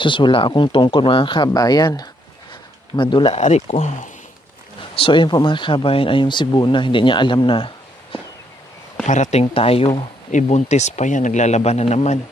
Susula akong tungkol mga kabayan. Madula-ari ko. So yun po mga kabayan ay yung si Buna. Hindi niya alam na parating tayo. Ibuntis pa yan. Naglalaban na naman.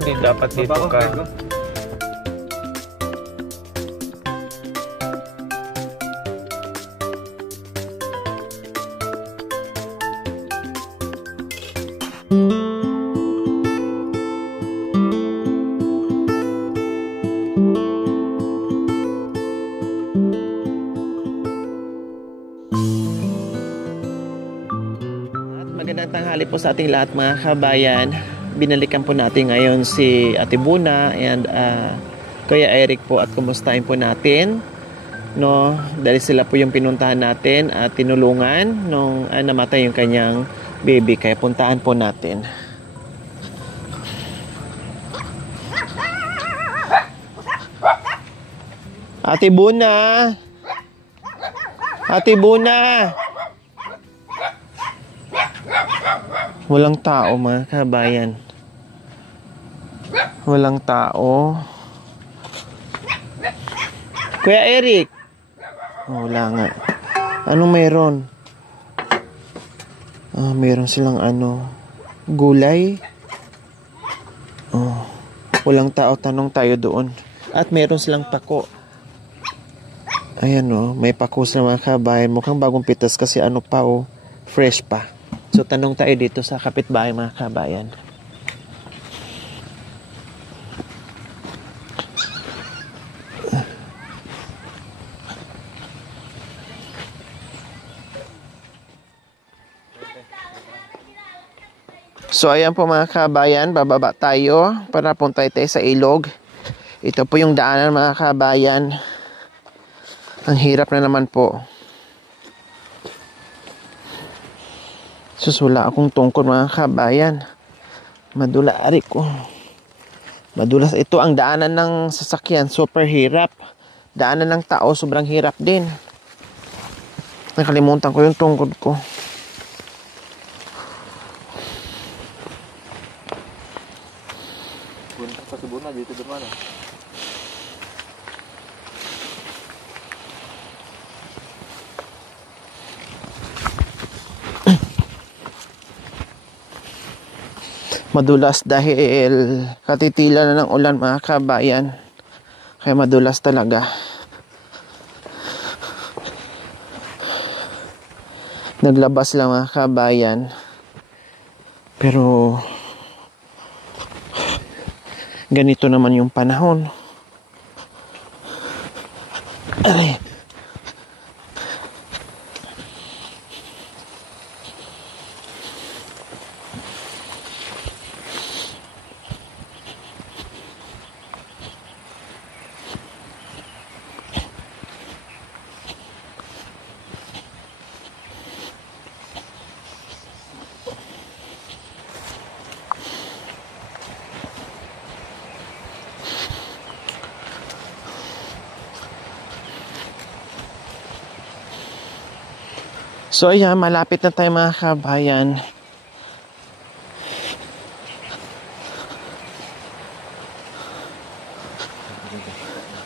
Hindi dapat dito ka. Magandang tanghali po sa ating lahat mga kabayan. Binalikan po natin ngayon si Ate Buna and Kuya Eric po at kumustahin po natin, no? Dahil sila po yung pinuntahan natin at tinulungan nung namatay yung kanyang baby, kaya puntahan po natin. Ate Buna! Ate Buna! Walang tao mga kabayan. Walang tao. Kuya Eric. Wala nga. Anong mayroon? Mayroon silang gulay. Walang tao, tanong tayo doon. At mayroon silang pako. Ayan may pako sila mga kabayan. Mukhang bagong pitas kasi fresh pa. So, tanong tayo dito sa kapitbahay mga kabayan. So, ayan po mga kabayan. Bababa tayo para punta tayo sa ilog. Ito po yung daanan mga kabayan. Ang hirap na naman po. Susula akong tungkol mga kabayan. Madula-ari ko. Madulas. Ito ang daanan ng sasakyan. Super hirap. Daanan ng tao. Sobrang hirap din. Nakalimutan ko yung tungkol ko. Punta sa Cebu na. Dito naman. Madulas dahil katitila na ng ulan mga kabayan. Kaya madulas talaga. Naglabas lang mga kabayan. Pero ganito naman yung panahon. Aray. So ayan, malapit na tayo mga kabayan.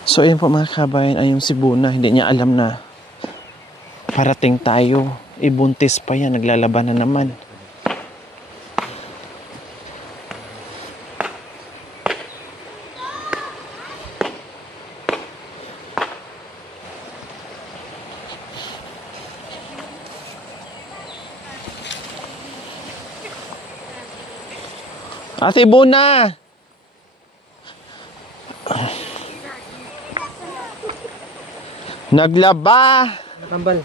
So ayan po mga kabayan, ay yung si Buna. Hindi niya alam na parating tayo. Ibuntis pa yan, naglalaban na naman. Ate Buna! Naglaba! Nakambal.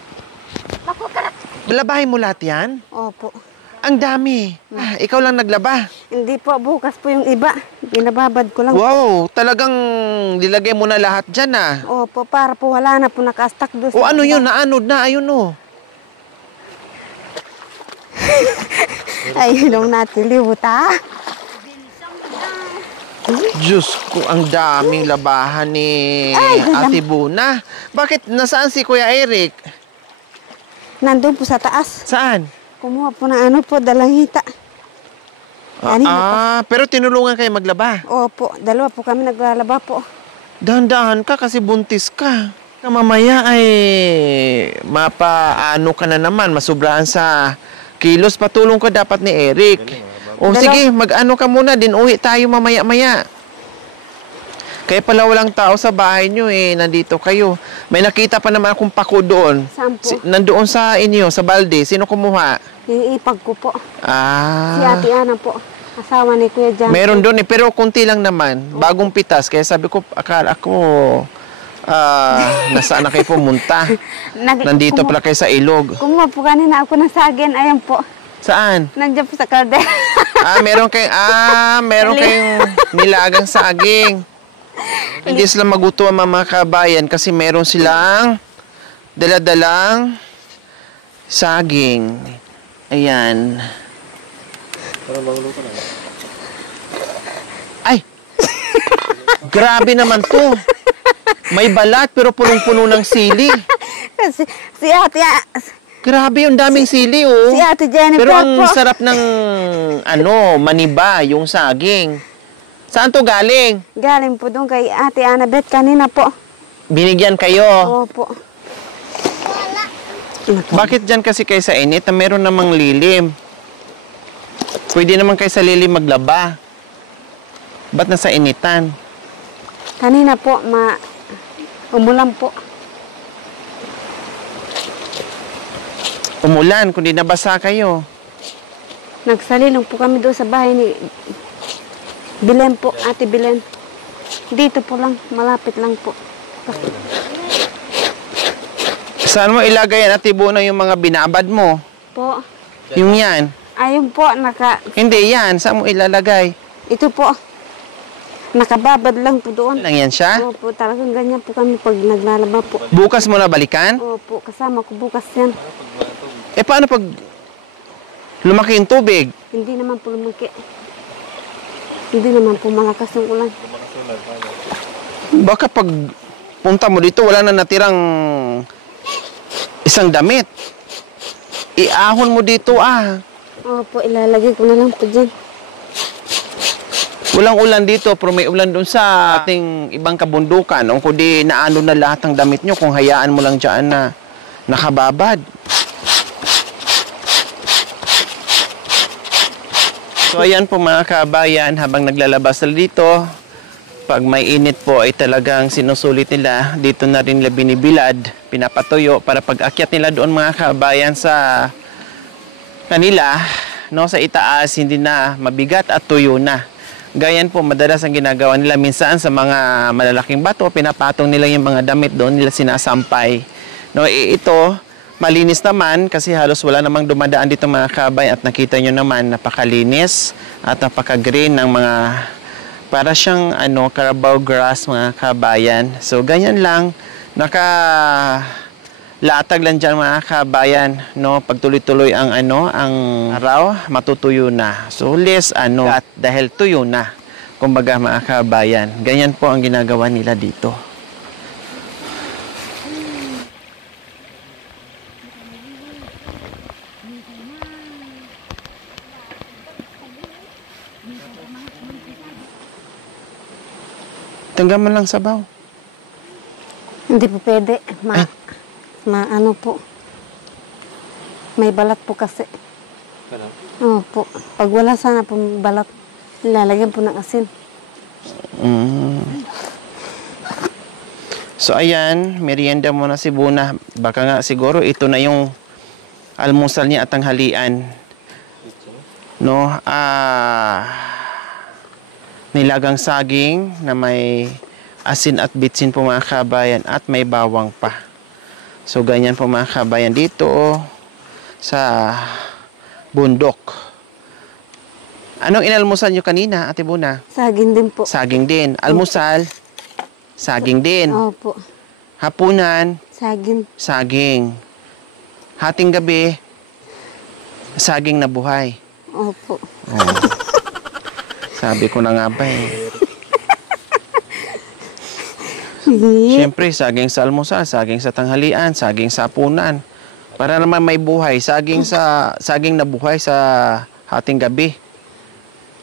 Labahin mo lahat yan? Opo. Ang dami. Ikaw lang naglaba. Hindi po, bukas po yung iba. Binababad ko lang. Wow, talagang nilagay mo na lahat dyan ah. Opo, para po wala na po nakastak doon. O ano yun, naanod na, ayun o. Ayun ang natiliwta. Diyos ko, ang daming labahan ni Ate Buna. Bakit, nasaan si Kuya Eric? Nandun po sa taas. Saan? Kumuha po ng ano po, dalang hita. Pero tinulungan kayo maglaba. Opo, dalawa po kami naglalaba po. Dahan-dahan ka kasi buntis ka. Mamaya ay mapaano ka na naman, masubraan sa kilos. Patulong ka dapat ni Eric. O sige, mag-ano ka muna din. Uwi tayo mamaya-maya. Kaya pala walang tao sa bahay nyo eh. Nandito kayo. May nakita pa naman akong pako doon. Saan po? Nandoon sa inyo, sa balde. Sino kumuha? Iipag ko po. Si Ah. Ate Ana po. Asawa ni Kuya Jan. Meron doon eh. Pero konti lang naman. Bagong pitas. Kaya sabi ko, akala ko, nasaan na kayo pumunta? Nandito pala kayo sa ilog. Kumuha po kanina ako ng sagin. Ayan po. Saan? Nandiyan po sa kaldera. Meron kayong nilagang saging. Hindi sila magutuwa mga kabayan kasi meron silang daladalang saging. Ayan. Ay! Grabe naman to. May balat pero punong-puno ng sili. si Ate Grabe, yung daming sili, oh. Si Ate Jennifer Pero ang po. sarap ng, maniba, yung saging. Saan to galing? Galing po doon kay Ate Annabeth kanina po. Binigyan kayo. Opo. Bakit dyan kasi kayo sa init na meron namang lilim? Pwede naman kayo sa lilim maglaba. Ba't nasa initan? Kanina po, umulan po. Umulan, kundi nabasa kayo. Nagsalilong po kami doon sa bahay ni Bilen po, Ate Bilen. Dito po lang, malapit lang po. Saan mo ilagay yan, Ate Buna, yung mga binabad mo? Po. Yung yan? Ayun po, Hindi, yan. Saan mo ilalagay? ito po. Nakababad lang po doon. Lang yan siya? Opo, talagang ganyan po kami pag naglalaba po. Bukas mo na balikan? Opo, kasama ko bukas yan. Paano pag lumaki yung tubig? Hindi naman po lumaki. Hindi naman po malakas yung ulan. Baka pag punta mo dito, wala na natirang isang damit. Iahon mo dito, Opo, ilalagay ko na lang po dyan. Walang ulan dito, pero may ulan doon sa ating ibang kabundukan. O kundi naano na lahat ng damit nyo kung hayaan mo lang dyan na nakababad. So ayan po mga kabayan, habang naglalabas sila dito, pag may init po ay talagang sinusulit nila. Dito na rin nila binibilad, pinapatuyo para pag akyat nila doon mga kabayan sa kanila, no, sa itaas, hindi na mabigat at tuyo na. Gayan po, madalas ang ginagawa nila minsan sa mga malalaking bato, pinapatong nila yung mga damit doon, nila sinasampay. No, ito, malinis naman kasi halos wala namang dumadaan dito mga kabay at nakita nyo naman napakalinis at napaka-green ng mga para siyang Carabao grass mga kabayan. So ganyan lang, latag lang dyan mga kabayan, no, pagtuloy-tuloy ang ang araw, matutuyo na. So less at dahil tuyo na. Kumbaga mga kabayan, ganyan po ang ginagawa nila dito. Tanggaman lang sabaw. Hindi po pwede. Ano po. May balat po kasi. Balat? Opo. Pag wala sana po balat, lalagyan po ng asin. So ayan, merienda muna si Buna. Baka nga siguro ito na yung almusal niya at tanghalian. No? Nilagang saging na may asin at bitsin po mga kabayan at may bawang pa. So ganyan po mga kabayan dito sa bundok. Anong inalmusan nyo kanina, Ate Buna? Saging din po. Saging din. Almusal, saging din. Opo. Hapunan, Saging. saging. Hating gabi, saging na buhay. Opo. Oh. Sabi ko na nga ba eh. Siyempre, saging sa almusal, saging sa tanghalian, saging sa hapunan. Para naman may buhay, saging na buhay sa hating gabi.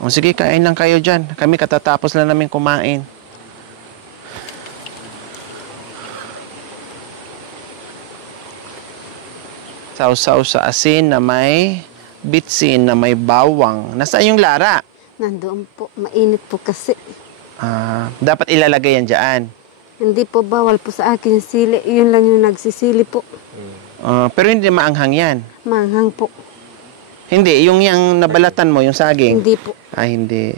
O sige, kain lang kayo dyan. Kami katatapos lang namin kumain. Sausaw sa asin na may bitsin na may bawang. Nasaan yung lara? Nandoon po. Mainit po kasi. Dapat ilalagay yan dyan. Hindi po bawal po sa akin yung sili. Yun lang yung nagsisili po. Pero hindi maanghang yan. Manghang po. Hindi, yung nabalatan mo, yung saging. Hindi po. Ay, hindi.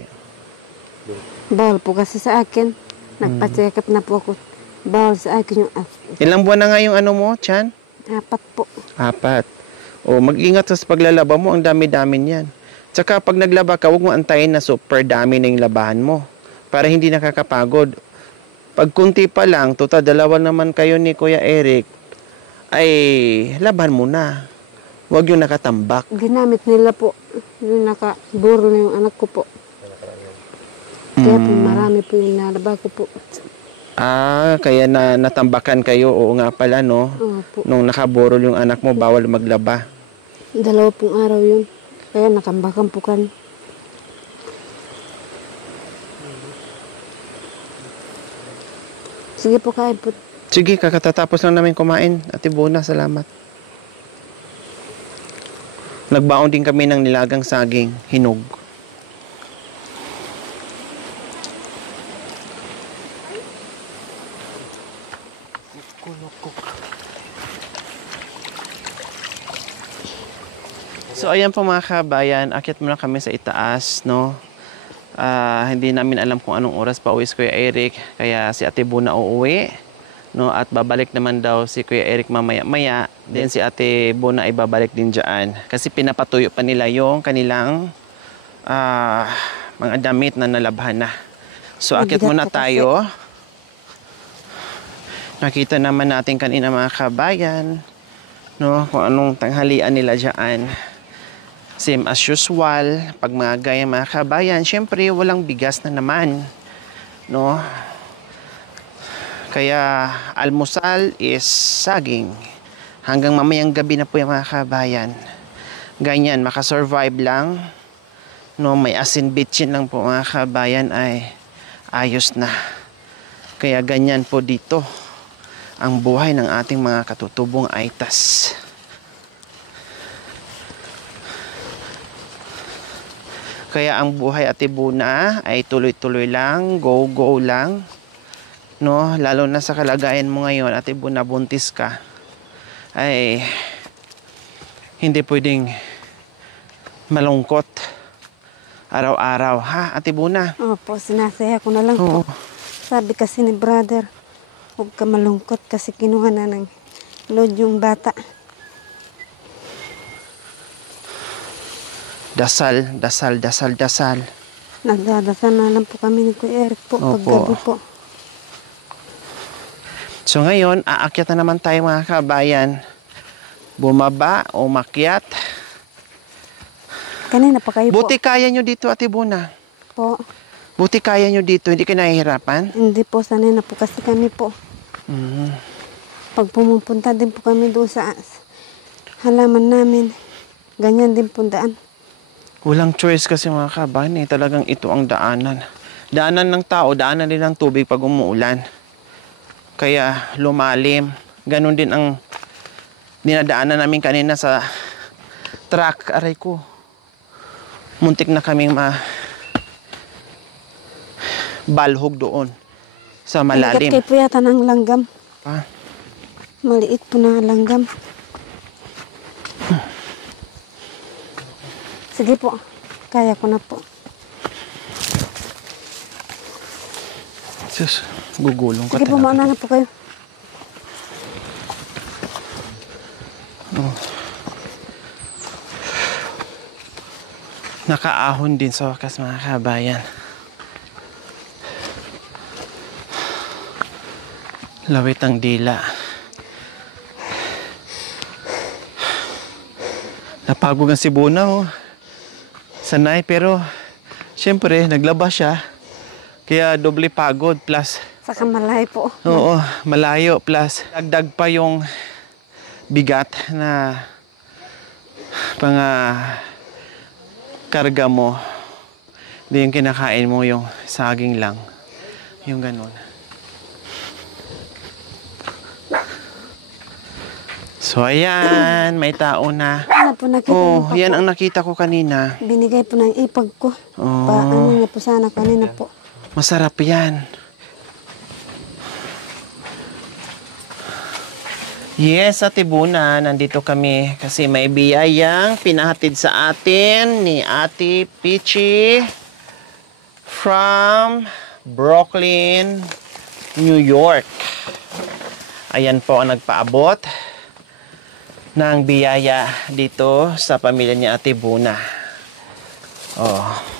Bawal po kasi sa akin. Nagpa-check up na po ako. Bawal sa akin yung Ilang buwan na nga yung ano mo, Chan? 4 po. 4. O, mag-ingat sa paglalaba mo. Ang dami-dami niyan. Tsaka pag naglaba ka, huwag mo antayin na super dami na yung labahan mo. Para hindi nakakapagod. Pag kunti pa lang, dalawa naman kayo ni Kuya Eric, ay laban mo na. Huwag yung nakatambak. Ginamit nila po. Yung nakaburo na yung anak ko po. Kaya po marami po yung nalaba ko po. Kaya natambakan kayo. Oo nga pala, no? Opo. Nung nakaborol yung anak mo, bawal maglaba. 2 pong araw yun. Kaya nakambakan po kami. Sige po, kain po. Sige, kakatatapos lang namin kumain. Ate Buna, salamat. Nagbaon din kami ng nilagang saging, hinog. So ayan po mga kabayan, akyat muna kami sa itaas, no? Hindi namin alam kung anong oras pa uwi si Kuya Eric, kaya si Ate Buna uuwi, no? At babalik naman daw si Kuya Eric mamaya-maya, then si Ate Buna ay babalik din dyan. Kasi pinapatuyo pa nila yung kanilang mga damit na nalabhan na. So akyat muna tayo. Nakita naman natin kanina mga kabayan, no? Kung anong tanghalian nila dyan. Same as usual, pag mga gaya mga kabayan, syempre walang bigas na naman, no? Kaya almusal is saging. Hanggang mamayang gabi na po yung mga kabayan. Ganyan, makasurvive lang, no? May asin bitchin lang po mga kabayan ay ayos na. Kaya ganyan po dito ang buhay ng ating mga katutubong aitas. Kaya ang buhay Ate Buna ay tuloy-tuloy lang, go-go lang. No, lalo na sa kalagayan mo ngayon, Ate Buna, buntis ka. Ay hindi pwedeng malungkot araw-araw, ha, Ate Buna? Opo, sinasaya ko na lang po. Sabi kasi ni brother, huwag ka malungkot kasi kinuha na ng load yung bata. Dasal, dasal, dasal, dasal. Nagdadasal na lang po kami ni Kuya Eric po paggabi po. So ngayon, aakyat na naman tayo mga kabayan. Bumaba o makyat. Kanina pa kayo Buti po. kaya nyo dito, Ate Buna. Po. Buti kaya nyo dito, hindi kayo nahihirapan? Hindi po, sanay na po kasi kami po. Pag pumupunta din po kami doon sa halaman namin, ganyan din po daan. Walang choice kasi mga kabayan, talagang ito ang daanan. Daanan ng tao, daanan din ng tubig pag umuulan. Kaya lumalim. Ganon din ang dinadaanan namin kanina sa truck. Aray ko. Muntik na kaming balhog doon sa malalim. Malikat kayo po yata ng langgam. Pa? Maliit po na langgam. Sige po. Kaya ko na po. Sus, gugulong ka Sige po, talaga. mauna na po kayo. Oh. Nakaahon din sa wakas mga kabayan. Lawit ang dila. Napagod ang si Buna, oh. Sanay, pero syempre, naglaba siya. Kaya doble pagod plus... Saka malayo po. Oo, malayo plus dagdag pa yung bigat na mga karga mo. Hindi yung kinakain mo yung saging lang. Yung ganun. So, ayan. May tao na. Ano po nakita niyo Oh, pa yan po? ang nakita ko kanina. Binigay po ng ipag ko. Oh. Ano niya po sana kanina po. Masarap yan. Yes, Ate Buna, nandito kami kasi may biyayang pinahatid sa atin ni Ate Peachy from Brooklyn, New York. Ayan po ang nagpaabot ng biyaya dito sa pamilya ni Ate Buna. Oh.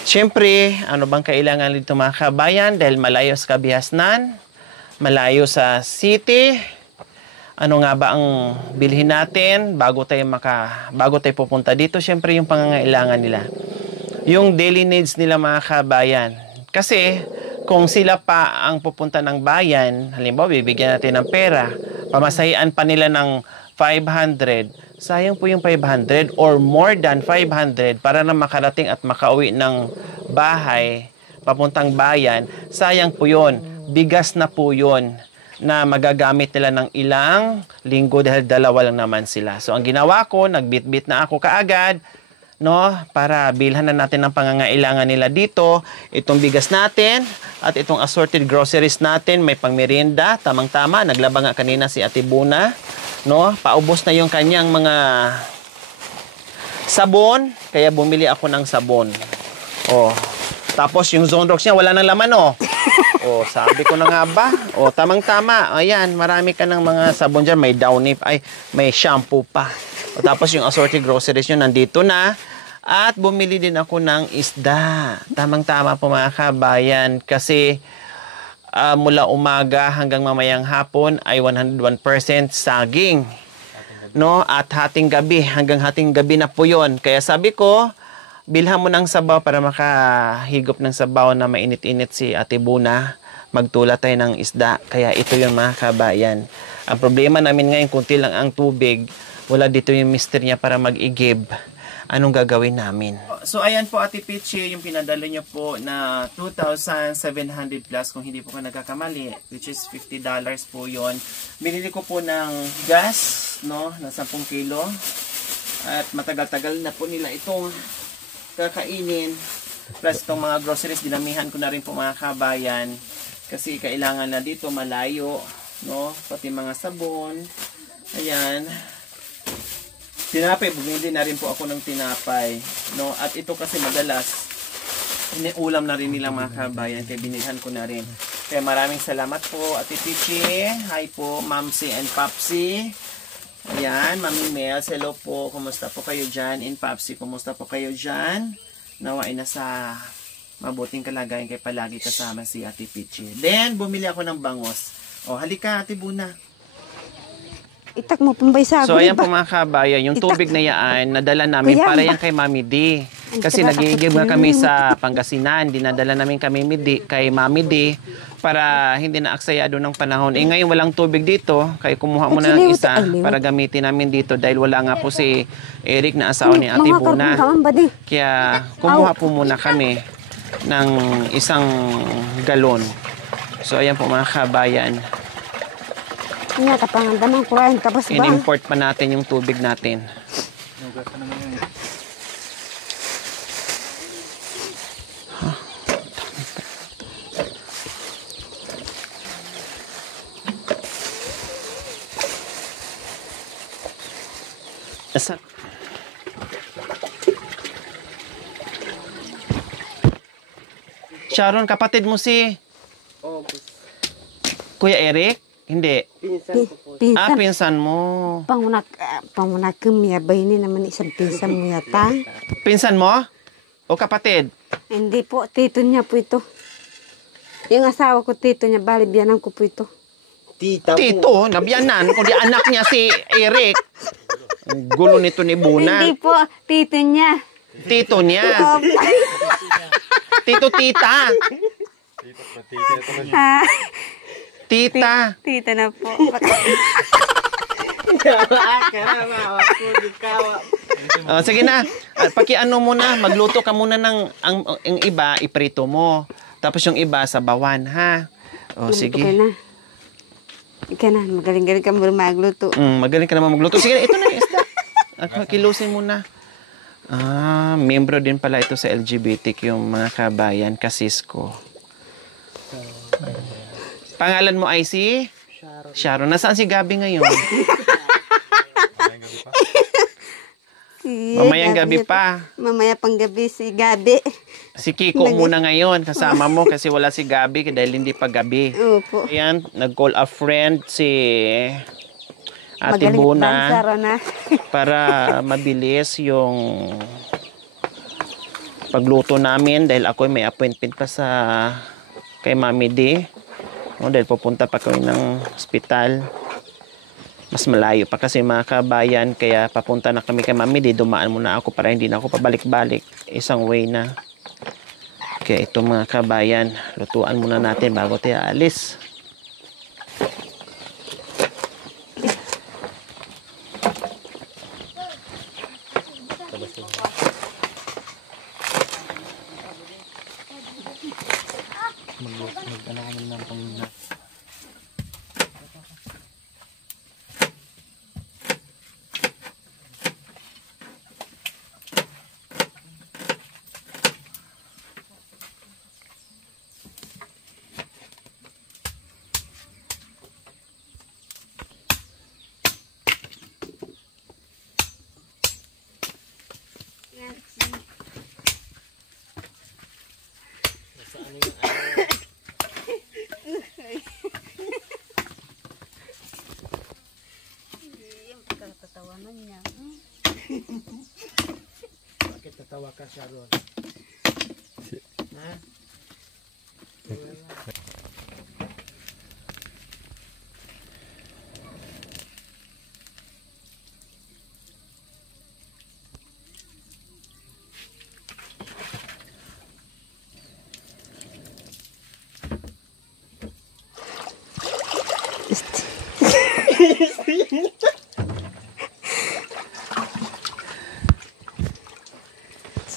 Siyempre, ano bang kailangan dito mga kabayan? Dahil malayo sa Kabihasnan, malayo sa city. Ano nga ba ang bilhin natin bago tayo pupunta dito? Siyempre, yung pangangailangan nila. Yung daily needs nila mga kabayan. Kasi, kung sila pa ang pupunta ng bayan, halimbawa, bibigyan natin ng pera, pamasahian pa nila ng 500, sayang po yung 500 or more than 500 para na makarating at makauwi ng bahay, papuntang bayan, sayang po yun. Bigas na po yun na magagamit nila ng ilang linggo dahil dalawa lang naman sila. So, ang ginawa ko, nagbitbit na ako kaagad, no, para bilhan na natin ang pangangailangan nila dito. Itong bigas natin at itong assorted groceries natin, may pangmerienda, tamang-tama. Naglaba nga kanina si Ate Buna, no? Paubos na yung kanyang mga sabon, kaya bumili ako ng sabon. Oh. Tapos yung Zonrox niya wala nang laman, oh. Oh, sabi ko na nga ba? Oh, tamang-tama. Ayan, marami ka ng mga sabon diyan, may Downy, ay may shampoo pa. O, tapos yung assorted groceries nyo nandito na. At bumili din ako ng isda. Tamang-tama po mga kabayan. Kasi mula umaga hanggang mamayang hapon ay 101% saging. No? At hating gabi, hanggang hating gabi na po yun. Kaya sabi ko, bilhan mo ng sabaw para makahigop ng sabaw na mainit-init si Ate Buna. Magtula tayo ng isda. Kaya ito yung mga kabayan. Ang problema namin ngayon, kunti lang ang tubig. Wala dito yung mister niya para mag-igib. Anong gagawin namin? So, ayan po, Ate Peachy, yung pinadala niyo po na 2,700 plus kung hindi po ka nagkakamali, which is $50 po yon. Binili ko po ng gas, no, na 10 kilo. At matagal-tagal na po nila itong kakainin. Plus itong mga groceries, dinamihan ko na rin po mga kabayan. Kasi kailangan na dito malayo, no, pati mga sabon. Ayan. Tinapay, bumili na rin po ako ng tinapay, no? At ito kasi madalas iniulam na rin nila mga kabayan, kaya binilhan ko na rin. Kaya maraming salamat po, Ate Peachy. Hi po, Mamsi and Papsi. Ayan, Mami Mel, hello po. Kumusta po kayo dyan? In Papsi, kumusta po kayo dyan? Nawa ay nasa mabuting kalagayan, kaya palagi kasama si Ate Peachy. Then, bumili ako ng bangos. O, halika, Ate Buna. Itak mo pambay sa So, ayan po mga kabayan, yung tubig na yan, nadala namin Kuya, para yan kay Mami D. Kasi nagigib nga kami sa Pangasinan, dinadala namin kay Mami D para hindi na aksayado ng panahon. Eh ngayon walang tubig dito, kaya kumuha muna ng isa para gamitin namin dito dahil wala nga po si Eric na asawa ni Ate Buna. Kaya kumuha po muna kami ng isang galon. So, ayan po mga kabayan. Nga, kapangandaman ko rin. Tapos ba? In-import pa natin yung tubig natin. Asa? Sharon, kapatid mo si Kuya Eric? Hindi. Pinsan. Pinsan mo. Pangunak kumiyabay ni naman isang pinsan mo yata. Pinsan mo? O kapatid? Hindi po, tito niya po ito. Yung asawa ko, tito niya, bali biyanan ko po ito. Tito, nabiyanan. Kundi anak niya si Eric. Ang gulo nito ni Buna. Hindi po, tito niya. Tito niya. Tito, tita. Ah, Tita. tito na po. Sige na. Pakiano mo na. Magluto ka muna ng ang iba, iprito mo. Tapos yung iba sa bawan, ha? O, sige. Ika na, magaling-galing ka mo magluto. Magaling ka naman magluto. Sige, ito na yung isda. Kilusin mo na. Membro din pala ito sa LGBTQ yung mga kabayan, kasisko. Pangalan mo ay si? Sharon. Nasaan si Gabi ngayon? Mamayang gabi pa. Mamaya pang gabi si Gabi. Si Kiko muna ngayon kasama mo kasi wala si Gabi dahil hindi pa gabi. Opo. Ayan, nag-call a friend si Ate Magaling Buna dancer, na. para mabilis yung pagluto namin dahil ako may appointment pa sa kay Mami D. Dahil pupunta pa kami ng hospital. Mas malayo pa kasi mga kabayan, kaya papunta na kami kay Mami D. Dumaan muna ako para hindi na ako pabalik-balik. Isang way na. Kaya ito mga kabayan, lutuan muna natin bago tayo alis. Tatawanan niya. Bakit tatawa ka, Sharon? Ha?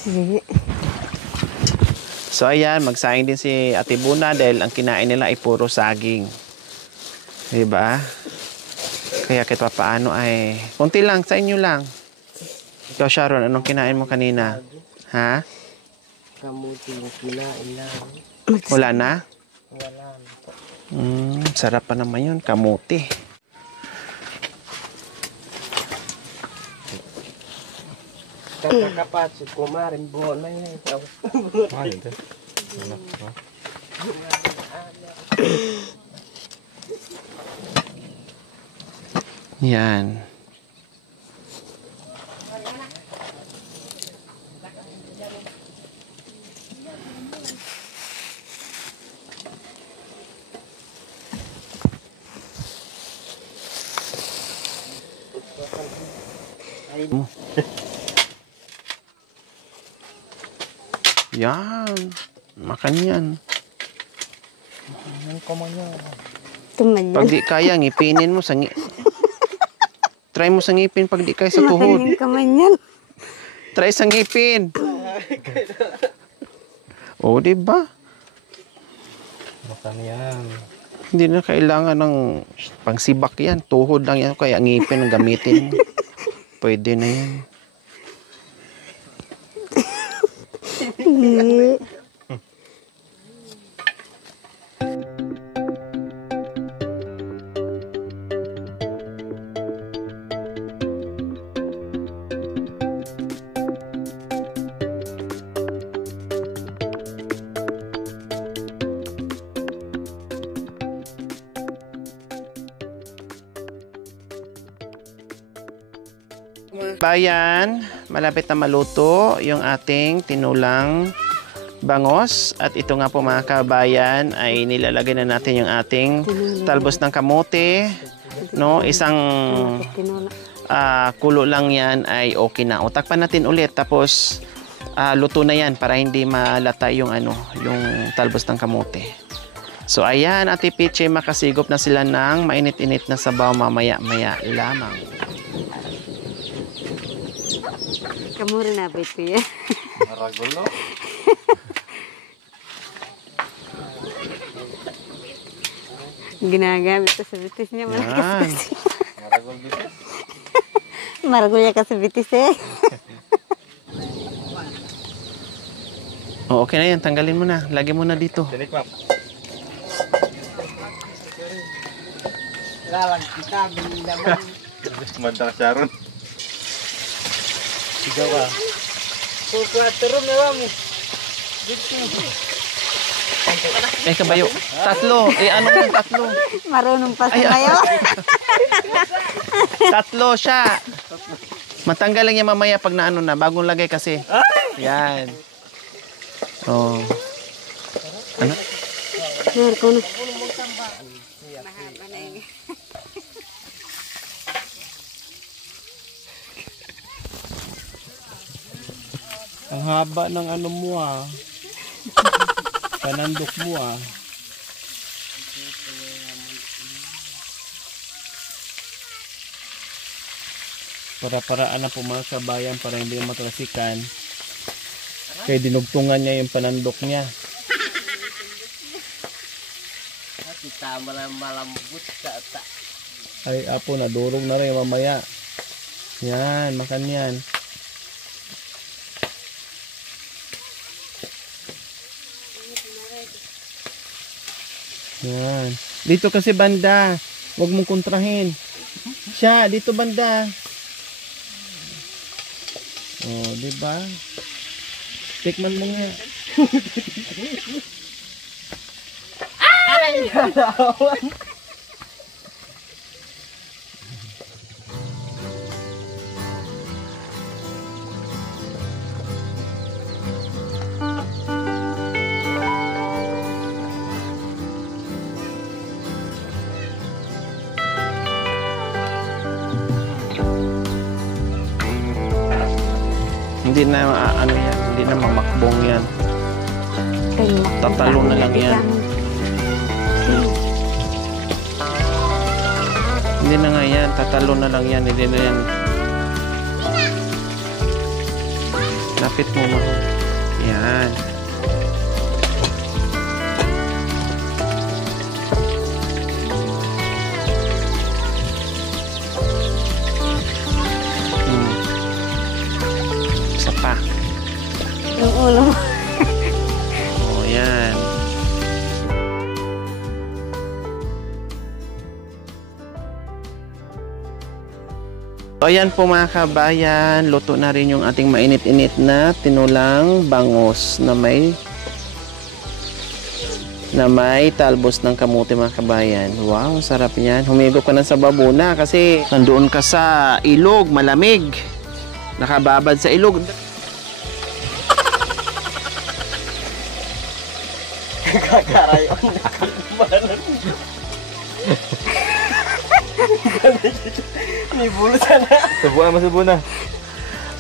Sige. So ayan, magsaing din si Ate Buna dahil ang kinain nila ay puro saging. Diba? Kaya kahit paano ay konti lang, sa inyo lang. Ikaw Sharon, anong kinain mo kanina? Ha? Kamuti yung kinain lang. Wala na? Wala na. Sarap pa naman yun, kamuti. Kakakapat si kumarin buo na yan. Yan. Yan. Makan yan. Yan ko man yan. Tumanyan. Pag di kaya, ngipinin mo sa Try mo sa ngipin pag di kaya sa tuhod. Makanyan ka man yan. Try sa ngipin. O, diba? Makan yan. Hindi na kailangan ng pangsibak yan. Tuhod lang yan. Kaya ngipin ang gamitin mo. Pwede na yan. Hindi. Bayan, malapit na maluto yung ating tinulang bangos. At ito nga po mga kabayan ay nilalagay na natin yung ating talbos ng kamote. No, isang kulo lang yan ay okay na. O takpan natin ulit tapos luto na yan para hindi malata yung yung talbos ng kamote. So ayan, Ate Piche, makasigop na sila ng mainit-init na sabaw mamaya-maya lamang. Kamu rin na ba ito yan? Maragulo. Ginagamit ko sa bitis niya. Yan. Maragul bitis. Maragulya ka sa bitis eh. O, okay na yan, tanggalin mo na. Lagyan mo na dito. Dinik, ma'am. Lalang kita, bindaman. Mantang Sharon. Sigaw ka. Pulklatero na mo. Kabayo. Tatlo. Ano mo yung tatlo? Marunong pa sa kayo. Tatlo siya. Matanggal lang yan mamaya pag naano na. Bagong lagay kasi. Yan. Oh. Ano? Nar ko na. Ang haba ng ano mo Panandok mo Para-paraan na po mga kabayan para hindi matrasikan. Kaya dinugtungan niya yung panandok niya. Tama na malambot ka. Ay, apo, nadurog na rin mamaya. Yan, makan yan. Yan. Dito kasi banda. Huwag mong kontrahin. Siya, dito banda. Oh, di ba? Tikman mo nga. Ay, halawan. Hindi na ano yan, hindi na mamakbong yan. Tatalo na lang yan. Hindi na nga yan, tatalo na lang yan, hindi na yan. Lapit mo mo. Yan. Pa. Yung ulo mo. Oh, yan. So, ayan po mga kabayan, luto na rin yung ating mainit-init na tinulang bangos na may talbos ng kamote mga kabayan. Wow, sarap niyan. Humigop ka na sa babuna kasi nandoon ka sa ilog, malamig. Nakababad sa ilog. Kakaray on nakalimanan. Ni bulo sana. Subuan na.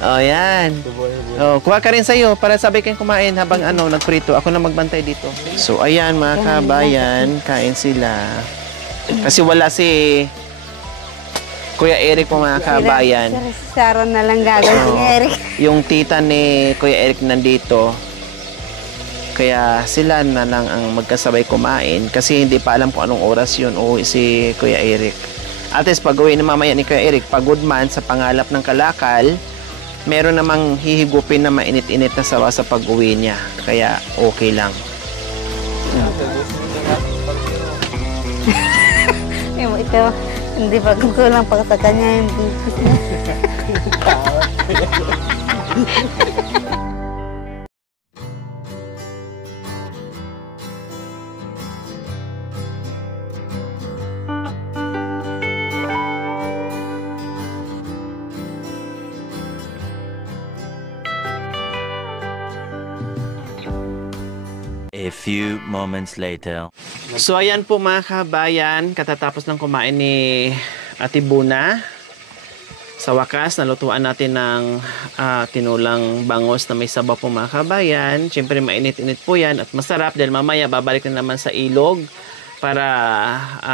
Oh, yan. Oh, kuha ka rin sa'yo para sabay kayong kumain habang nagprito. Ako na magbantay dito. So, ayan mga kabayan, kain sila. Kasi wala si Kuya Eric po mga kabayan. Si Sharon na lang gagawin si Eric. Yung tita ni Kuya Eric nandito. Kaya sila na lang ang magkasabay kumain kasi hindi pa alam kung anong oras yun uuwi si Kuya Eric. At least pag-uwi na mamaya ni Kuya Eric, pagod man sa pangalap ng kalakal, meron namang hihigupin na mainit-init na sawa sa pag-uwi niya. Kaya okay lang. Ito, hindi pa kukulang pa sa kanya yung bukis niya. A few moments later. So ayan po mga kabayan, katatapos ng kumain ni Ate Buna. Sa wakas, nalutuan natin ng tinulang bangos na may sabaw po mga kabayan. Siyempre mainit-init po yan at masarap dahil mamaya babalik na naman sa ilog para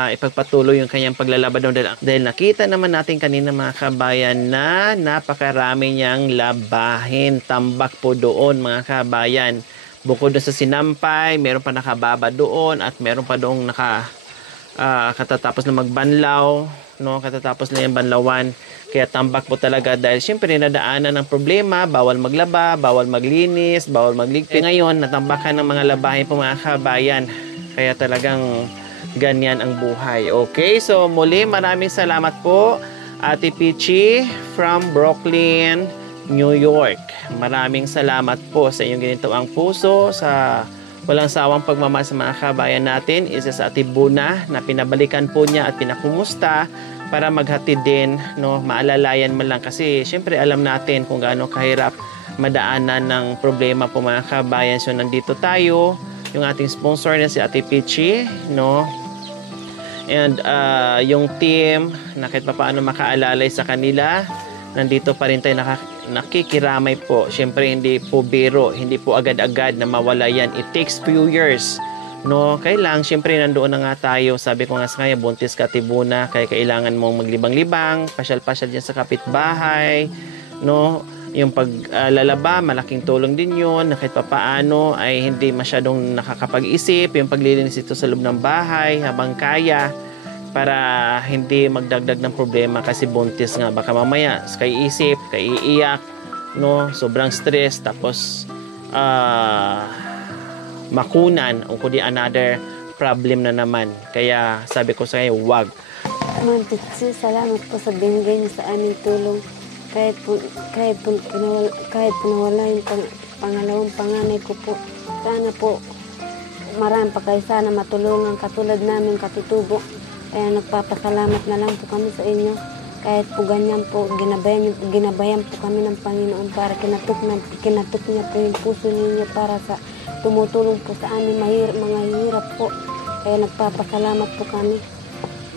ipagpatuloy yung kanyang paglalaba doon. Dahil nakita naman natin kanina mga kabayan na napakarami niyang labahin. Tambak po doon mga kabayan. Bukod doon sa sinampay, meron pa nakababa doon at meron pa doon katatapos na magbanlaw, no? Katatapos na yung banlawan. Kaya tambak po talaga dahil syempre nadaanan ng problema, bawal maglaba, bawal maglinis, bawal magligpit. Ngayon, natambakan ng mga labahin po mga kabayan. Kaya talagang ganyan ang buhay. Okay, so muli maraming salamat po Ate Peachy from Brooklyn, New York. Maraming salamat po sa inyong ginitawang puso, sa walang sawang pagmamahal sa mga kabayan natin. Isa sa Ate Buna na pinabalikan po niya at pinakumusta para maghatid din, no, maalalayan man lang kasi syempre alam natin kung gaano kahirap madaanan ng problema po mga kabayan. So nandito tayo, yung ating sponsor na si Ate Peachy, no, and yung team na kahit paano makaalalay sa kanila, nandito pa rin tayo nakikiramay po. Syempre hindi po biro, hindi po agad-agad na mawala yan. It takes few years, no? Kailang syempre nandoon na nga tayo. Sabi ko nga sa kanya, buntis ka Ate Buna, kaya kailangan mong maglibang-libang, pasyal-pasyal dyan sa kapitbahay, no? Yung paglalaba, malaking tulong din yun, na kahit papaano ay hindi masyadong nakakapag-isip. Yung paglilinis ito sa loob ng bahay habang kaya, para hindi magdagdag ng problema kasi buntis nga. Baka mamaya kay isip, kay iiyak, no? Sobrang stress, tapos makunan o kundi another problem na naman. Kaya sabi ko sa kayo, wag. Ma'am Peachy, salamat po sa binigay niyo sa aming tulong. Kahit po nawala yung pangalawang panganay ko po. Sana po marami pa kayo sana matulungan katulad namin katutubo. Kaya nagpapasalamat na lang po kami sa inyo. Kahit po ganyan po, ginabayan po kami ng Panginoon para kinatok niya po yung puso ninyo para sa tumutulong po sa amin mga hirap po. Kaya nagpapasalamat po kami.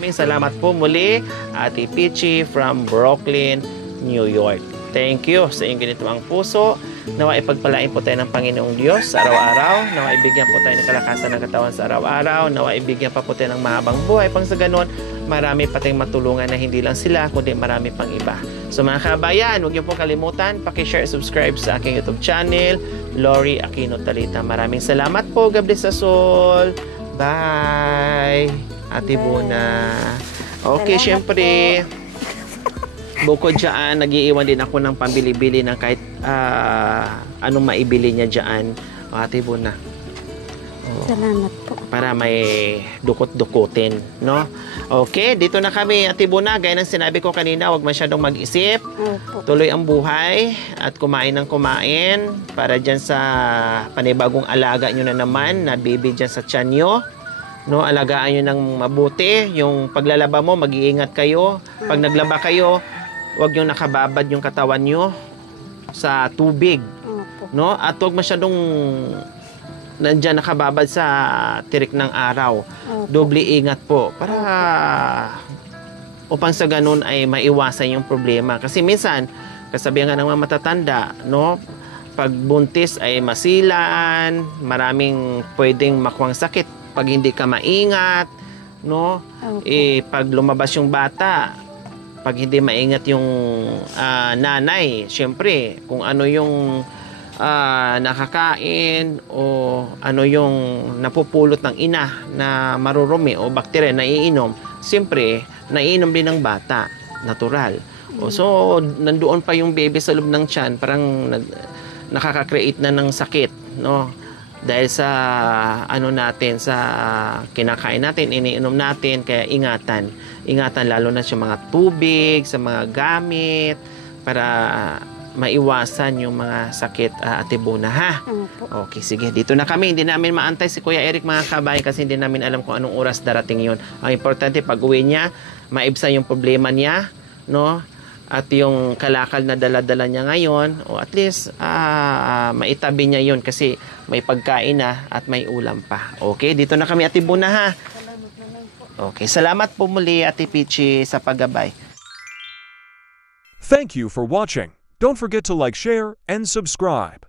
Salamat po muli Ate Peachy from Brooklyn, New York. Thank you sa inyong ginitawang puso. Nawa ipagpalain po tayo ng Panginoong Diyos sa araw-araw. Nawa ibigyan po tayo ng kalakasan ng katawan sa araw-araw. Nawa ibigyan pa po tayo ng mahabang buhay. Pang sa ganun, marami pa tayong matulungan na hindi lang sila, kundi marami pang iba. So mga kabayan, huwag niyo pong kalimutan, pakishare, subscribe sa aking YouTube channel, Lori Aquino Talita. Maraming salamat po. God bless us all. Bye! Ate Buna. Okay, syempre, bukod dyan, nag-iiwan din ako ng pambili-bili ng kahit anong maibili niya dyan. O, Ate Buna. Salamat po. Para may dukot-dukutin, no? Okay, dito na kami, Ate Buna. Gaya ng sinabi ko kanina, huwag masyadong mag-isip. Opo. Tuloy ang buhay at kumain ng kumain para dyan sa panibagong alaga nyo na naman na baby dyan sa tiyan nyo. No, alagaan nyo ng mabuti. Yung paglalaba mo, mag-iingat kayo. Pag naglaba kayo, huwag yung nakababad yung katawan nyo sa tubig. Opo. No? At huwag masyadong nandyan nakababad sa tirik ng araw. Opo. Doble ingat po. Para upang sa ganun ay maiwasan yung problema. Kasi minsan, kasabihan nga ng mga matatanda, no? Pag buntis ay masilan, maraming pwedeng makuwang sakit pag hindi ka maingat, no? Pag lumabas yung bata, pag hindi maingat yung nanay, syempre, kung ano yung nakakain o ano yung napupulot ng ina na marurumi o bakterya na iinom, syempre, naiinom din ng bata, natural. So, nandoon pa yung baby sa loob ng tiyan, parang nakaka-create na ng sakit, no? Dahil sa ano natin, sa kinakain natin, iniinom natin, kaya ingatan lalo na sa mga tubig, sa mga gamit, para maiwasan yung mga sakit, Ate Buna, ha? Opo. Okay, sige, dito na kami. Hindi namin maantay si Kuya Eric, mga kabay, kasi hindi namin alam kung anong oras darating yun. Ang importante, pag uwi niya, maibsan yung problema niya, no? At yung kalakal na dala-dala niya ngayon, o at least maitabi niya yun kasi may pagkain na at may ulam pa. Okay, dito na kami, Ate Buna, ha? Okay, salamat po muli, Ate Pichi, sa paggabay. Thank you for watching. Don't forget to like, share, and subscribe.